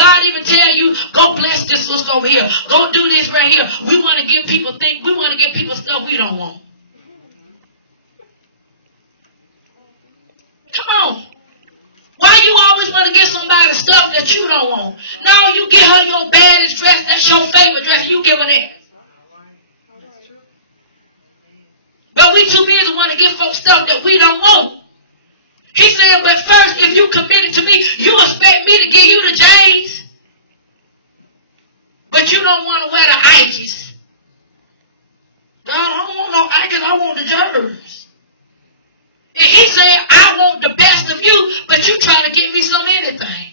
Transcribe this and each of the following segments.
God even tell you, go bless this sister over here. Go do this right here. We want to give people things. We want to give people stuff we don't want. Come on. Why you always want to get somebody stuff that you don't want? Now you get her your baddest dress. That's your favorite dress. You give her that. But we too busy want to give folks stuff that we don't want. He said, but first, if you committed to me, you expect me to give you the J's. But you don't want to wear the Ikes. God, I don't want no Ikes. I want the Jerseys. And he said, I want the best of you, but you trying to give me some anything.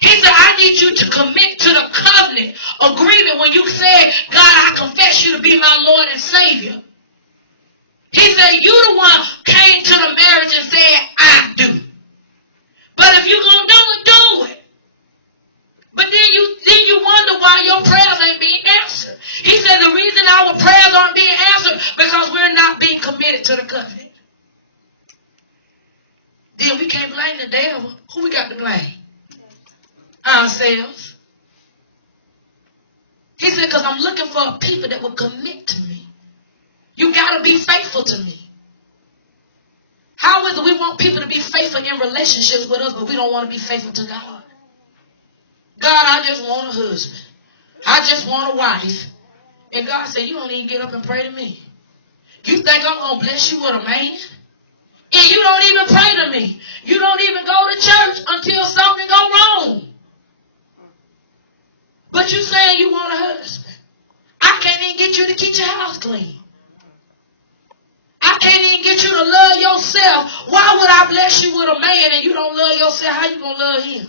He said, I need you to commit to the covenant agreement when you said, God, I confess you to be my Lord and Savior. He said, you the one came to the marriage and said, I do. But if you're going to do it, do it. But then you wonder why your prayers ain't being answered. He said the reason our prayers aren't being answered because we're not being committed to the covenant. Then we can't blame the devil. Who we got to blame? Ourselves. He said, because I'm looking for people that will commit to me. You got to be faithful to me. How is it we want people to be faithful in relationships with us, but we don't want to be faithful to God? God, I just want a husband. I just want a wife. And God said, you don't even get up and pray to me. You think I'm going to bless you with a man? And you don't even pray to me. You don't even go to church until something go wrong. But you saying you want a husband. I can't even get you to keep your house clean. I can't even get you to love yourself. Why would I bless you with a man and you don't love yourself? How you going to love him?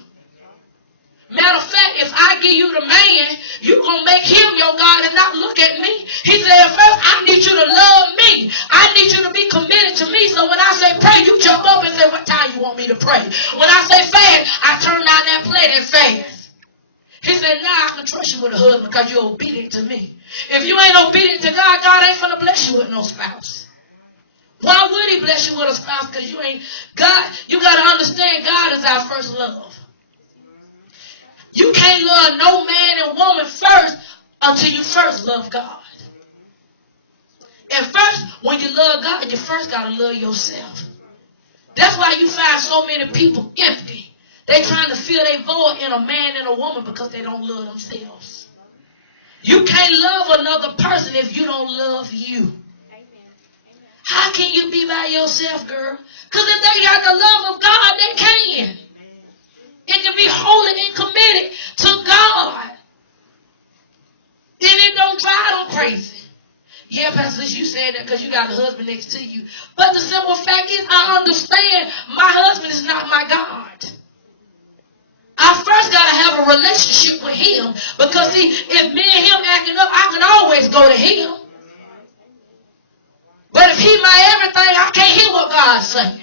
Matter of fact, if I give you the man, you're going to make him your God and not look at me. He said, first, I need you to love me. I need you to be committed to me. So when I say pray, you jump up and say, what time you want me to pray? When I say fast, I turn down that plate and fast. He said, now I can trust you with a husband because you're obedient to me. If you ain't obedient to God, God ain't going to bless you with no spouse. Why would he bless you with a spouse? Because you ain't God. You got to understand God is our first love. You can't love no man and woman first until you first love God. And first, when you love God, you first got to love yourself. That's why you find so many people empty. They trying to fill their void in a man and a woman because they don't love themselves. You can't love another person if you don't love you. How can you be by yourself, girl? Because if they got the love of God, they can. It can be holy and committed to God. Then it don't drive them crazy. Yeah, Pastor, you said that because you got a husband next to you. But the simple fact is, I understand my husband is not my God. I first got to have a relationship with him because, see, if me and him acting up, I can always go to him. But if he's my everything, I can't hear what God's saying.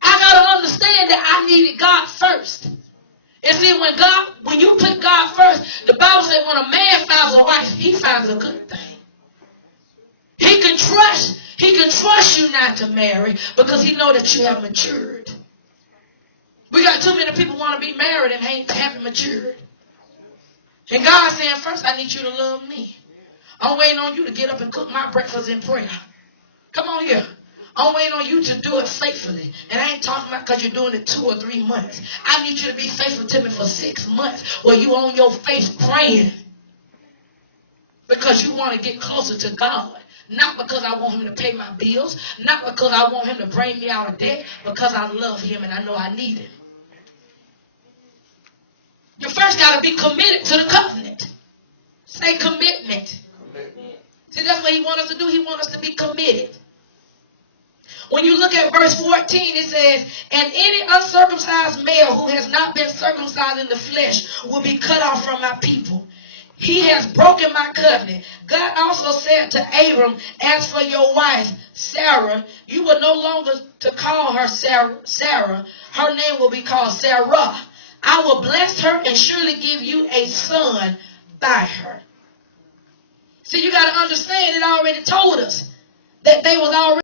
I got to understand that I needed God first. And see, when you put God first, the Bible says when a man finds a wife, he finds a good thing. He can trust you not to marry because he know that you have matured. We got too many people want to be married and haven't matured. And God's saying, first I need you to love me. I'm waiting on you to get up and cook my breakfast in prayer. Come on here. I'm waiting on you to do it faithfully. And I ain't talking about because you're doing it 2 or 3 months. I need you to be faithful to me for 6 months where you on your face praying. Because you want to get closer to God. Not because I want him to pay my bills. Not because I want him to bring me out of debt. Because I love him and I know I need him. You first got to be committed to the covenant. Say commitment. See, that's what he wants us to do. He wants us to be committed. When you look at verse 14, it says, and any uncircumcised male who has not been circumcised in the flesh will be cut off from my people. He has broken my covenant. God also said to Abram, as for your wife, Sarah, you will no longer to call her Sarah. Her name will be called Sarah. I will bless her and surely give you a son by her. See, you got to understand, it already told us that they was already